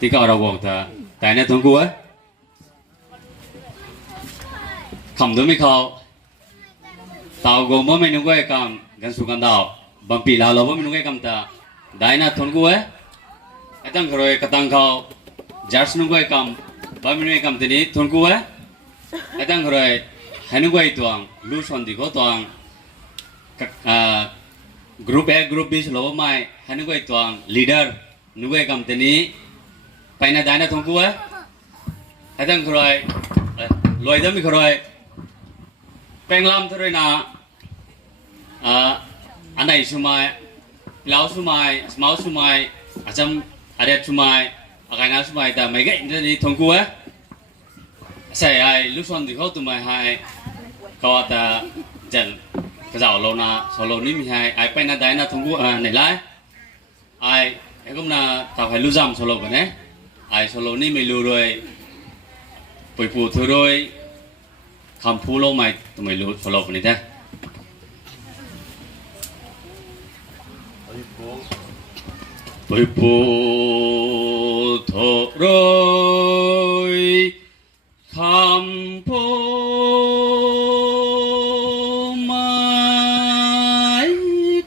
thì có đầu buồn thà tại này thằng cua khẩm tôi mới khâu tao gồm bố mình nuôi cái cam gan su gan đào bầm pì lao bố mình nuôi cái cam ta đại na thằng cua cái tăng rồi cái tăng khâu jars nuôi cái cam bố mình nuôi cái cam thì đi thằng cua cái tăng rồi hai nuôi cái tuang lu son đi có tuang group A group B lo mai hai nuôi cái tuang leader nuôi cái cam thì điไปนะได้นะทงกูเอ้ไอ้ตั้งครอยลอยตั้งมีครอยแปลงลำเท่าไรนะอันไหนสุมายลาวสุมายสมาสุมายอาจำอะไรสุมายอะไรนะสุมายแต่ไม่เก่งจะดีทงกูเอ้ใช่ไอ้ลูกชนที่เขาตัวไม่ให้เขาแต่จันกระเจ้าโลนะสโลนี่มีให้ไอ้ไปนะได้นะทงกูไหนไล่ไอ้ก็น่าทำให้ลูกจำสโลกันเนี่ยai solo ni mày lừa rồi, bồi phụ thôi rồi, không phụ lâu mày tụi mày lừa solo này thế, bồi phụ thôi rồi, không phụ mày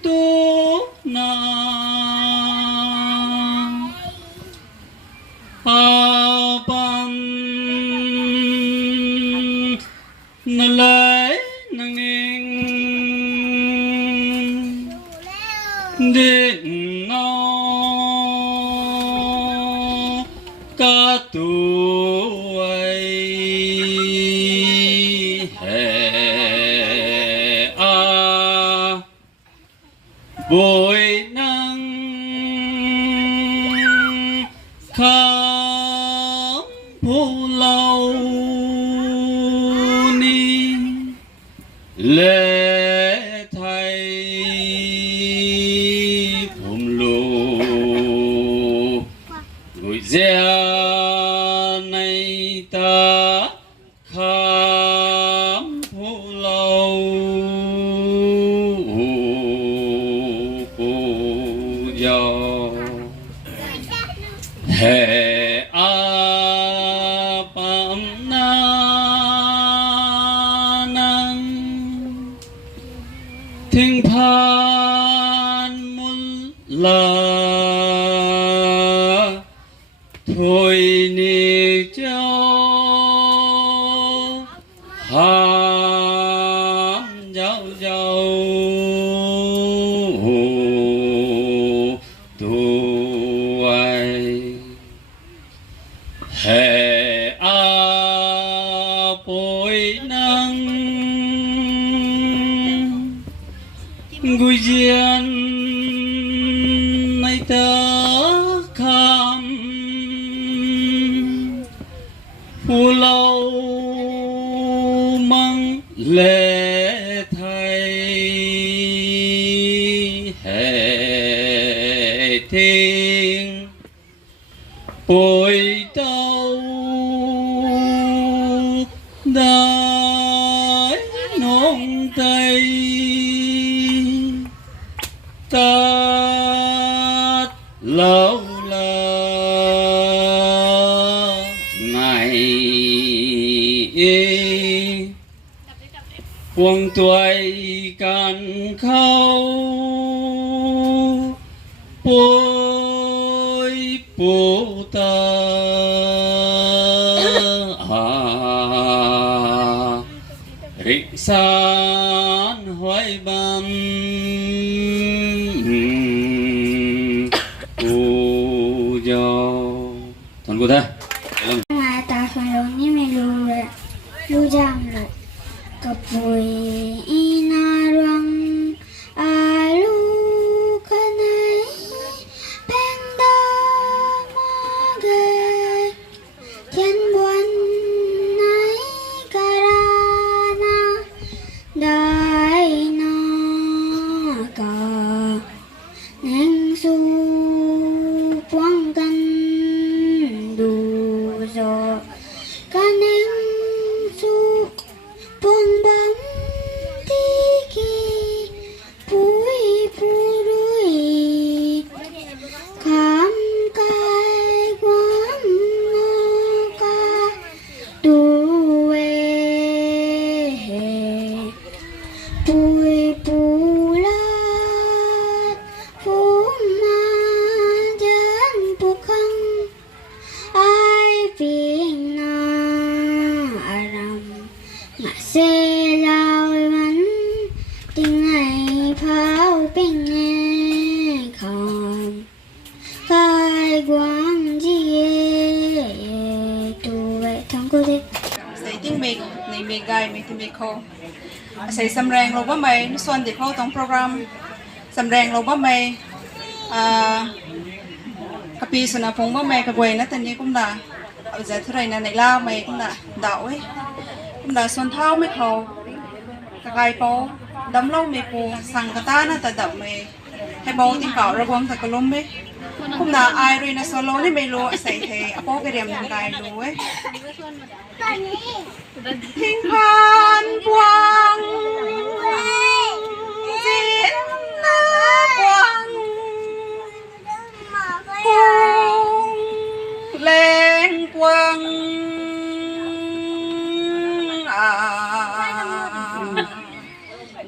tốt na. Nalai nanging din no katuai he a boy nang kham pulau lễ thầy phụng lù người gia này ta khám phụ lâu phụ giàu hệ a bám na thinh phan mun la thôi ni châu ham giàu giàu tuổi hè a bội năng người dân này ta kham phù lâu mang lễ thầy hệ thiên bồi tâu đại non tây ta lâu là ngày quăng tuổi cạn khâu bôi bố ta rịnh san hoài băm thằng cô ta ngài ta phải luôn như mày lu jam lu kapui ina ruang alu kanai pengda mage kian buan nai karana dai na ka neng su quang kan du zo kaneng su buông bóng pulat fumadan bukang ai phiền na aram ngã xe lao mắn tình ngày pháo bình nghe không khai quang gì tu vệ thằng cô thế ใส่ติ้งเมกในเมกไกเมกที่เมกโคใส่สำแรงเราว่าไม่ส่วนเด็กเขาต้องโปรแกรมสำแรงเราว่าไม่กะปีสนาพงว่าไม่กระเวยนะแต่นี้กุ้มดาเอาใจเท่าไรนะในล่าไม่กุ้มดาดาวเว้ยกุ้มดาส่วนเท้าไม่เขากระไกโปดำเล่าไม่ปูสั่งกระต้านะแต่ดับไม่ให้เบาที่เก่าระวังแต่กระล้มไหมกุ้มดาไอรีนะโซโลนี่ไม่รู้ใส่เทอโปกระเดียมทำกายรู้เว้ย ทิ้งผ่านกวางจินนาปวงกงแรงกวาง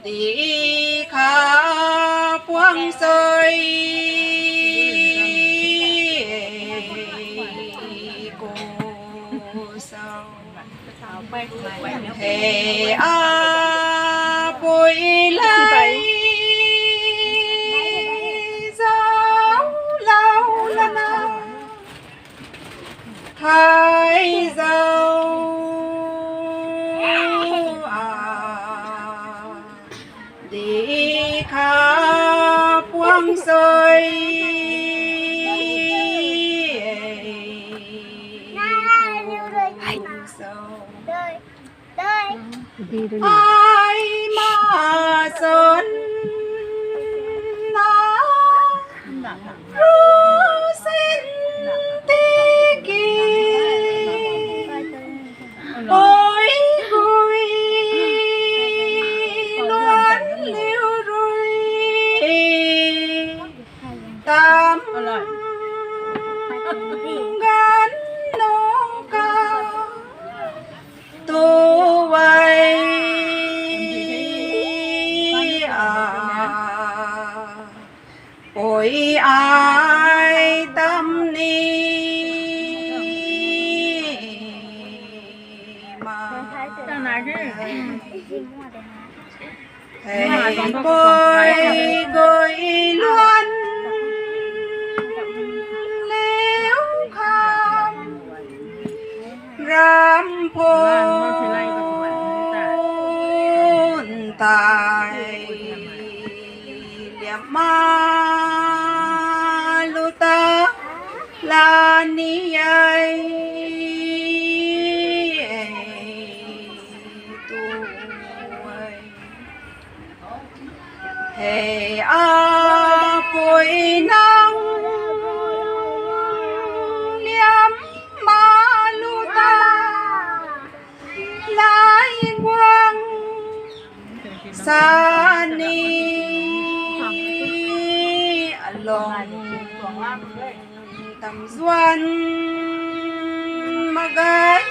ดีขาปวงซอยกูเศร้า Thề a bồi lấy giáo lao lana hai dâu đi khắp quang rơi ai mà sơn na ru xin tê kỳ ôi vui loan liêu rồi tam gắn nô cao tu vây ôi ai tâm ni mà thầy bôi gối luôn liễu kham ram phồn tài liệp ma luta la ni ai tu ai hey a poi nang liệp ma luta lai quang sa ni lòng tầm duan mà gái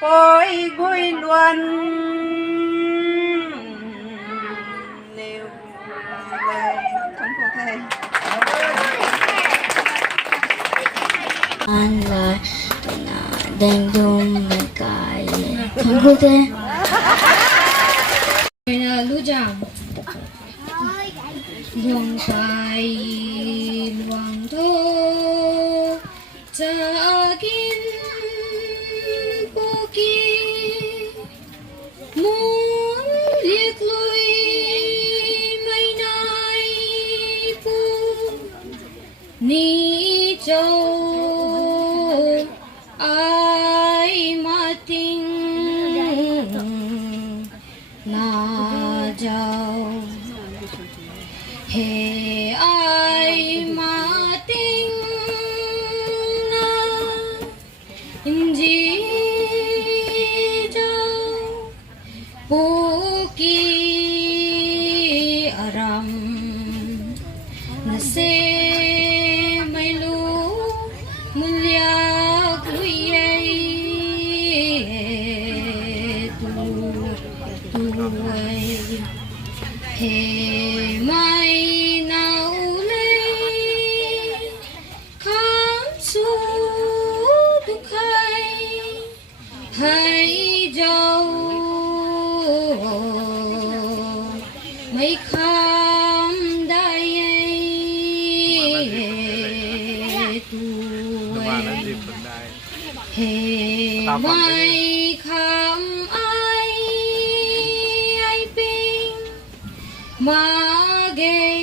ôi vui luôn liều lời thống cổ thầy an là đèn đom một cái không có thế lu jam luang tai luang tho cha kin poki mun liet lui mai nai pu ni châu ai ma ting na jau he ai ma ting na inji jau pu ki aram na se mai lu mulya kuyai tu tu ai he mai nào lấy khám su đục hay dâu mấy khám đại tuổi hè mai khám ai bình mà ghê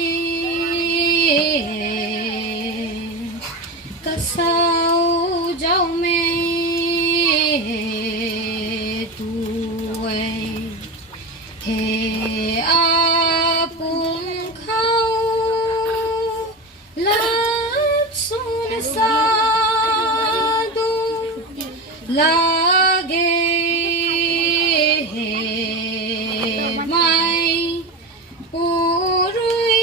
cả sao dâu mê tuổi hè apung khâu lát sun sa lagi mai urui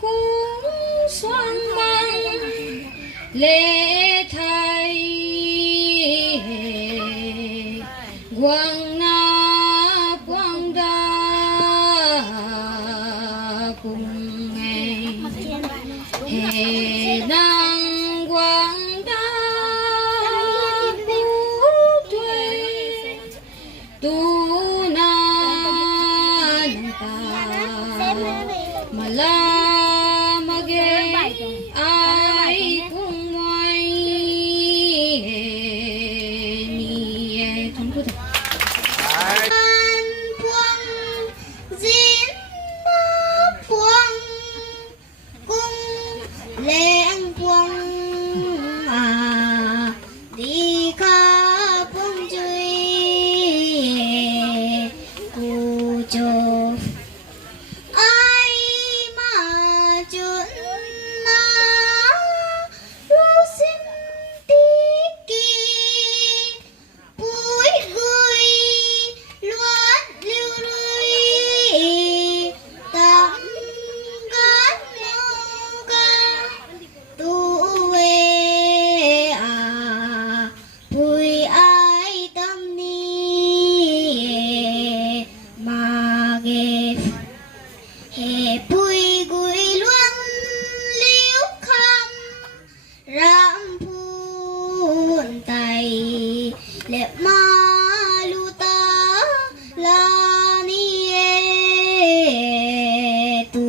cung xoan mang lễ thay quang na quang đa cùng ngày hè nang quang đa tu na mala mage ai cũng ngoài ni thong cô an buông diễn na buông cung lên buông à đi khắp buông chui cu cho ai mà chun na lu xin tí kỳ bụi gùi luốt lưu lùi tắm gắt nô ca tu về à bụi ai tâm ni mà ghê hè bụi gùi luân liễu khăm ram phun tay lệ ma lu ta la ni tu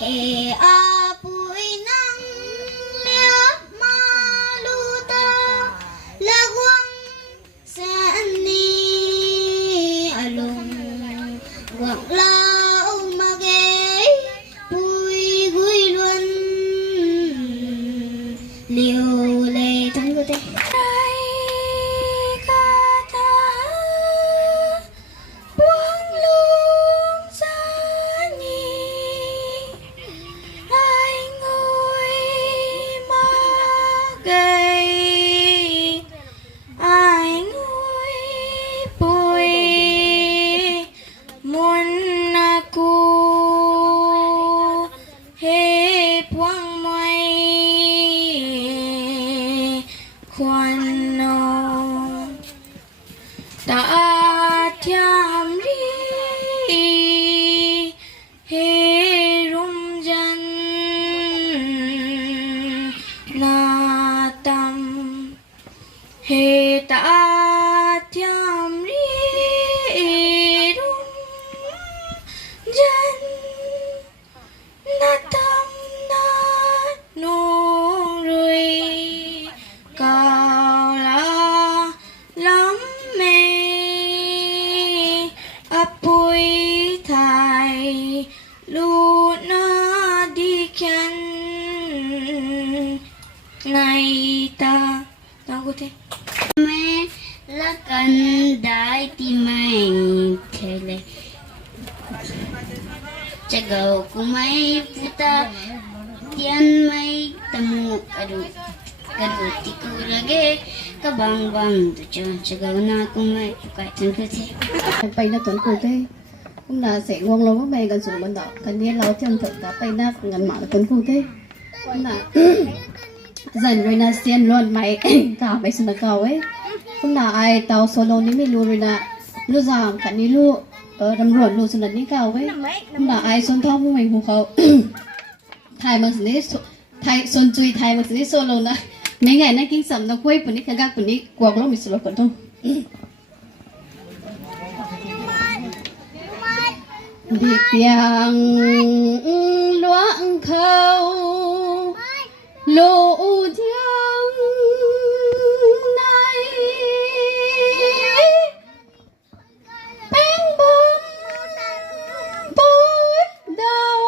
hè a bụi nắng liễu ma lu ta la quang san ni alung quang lao ma ghé bụi gùi luân liều lệ thắng cơ thể buông lung xa nhì ai ngồi mà gầy ai ngồi bụi muốn aku he buông mây khoan nô ta thiam ri he rum jan na tam he ta thiam ri rum jan na tam na nung rui cao la lắm mê apui thai lu na đi khen ngày ta tao có thế mẹ là cần đại tim mày thế lệ chắc gầu của mày puta tiền mày tamu adu adu tiku lagi kabang bang tu chắc gầu na của mày cái thằng cứ thếไปนะจนกูได้cũng là sẽ ngon lắm mấy cái số mình đó cái nàyเราchân thực đãไปนะngắn màจนกูได้cũng là dần rồi na xiên luôn mày cả mấy sự nào ấy cũng là ai tao solo ní mình luôn rồi na lu giảm cả ní lu ตำรวจรู้สนัดนี้เก่าไว้ด่าไอ้ส้นท้องผู้ใหม่ของเขา ไทยมันสินี้ไทยส่วนจุยไทยมันสินี้โซโลนะไม่ไงนะกินสำนักคุยปุ่นนี้กันกักปุ่นนี้กวางล้มมีสลบกันทุ่งดิเปียงหลวงเขาลูเทียงในแป้งบุ้มปุ้ยดาว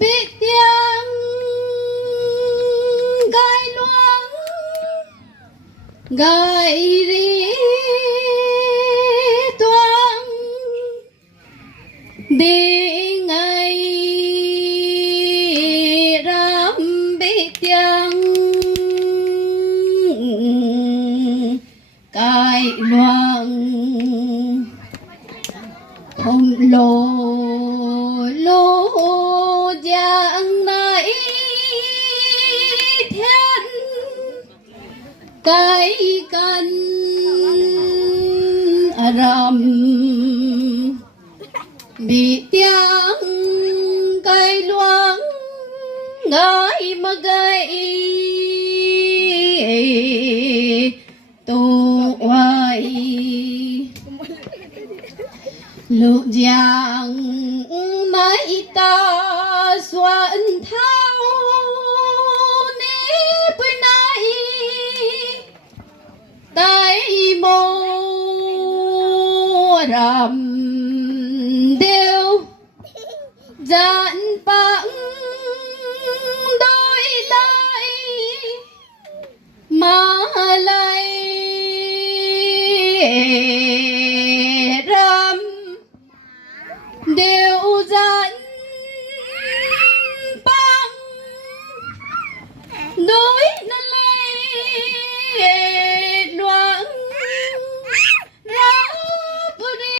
บิดยังไกลหลวงไกลรีตัวดีไงรำบิดยังไกลหลวงผมโลอย่างไหนเทียนไกลกันอารมบิดยังไกลหลวงไงมาไกลตัวไว้ลูกยังไม่ตาส่วนเท่านี้ไปไหนไต่โมรำเดียวจันปังโดยได้มาลัยรำเดียวจันปังโดยนั่น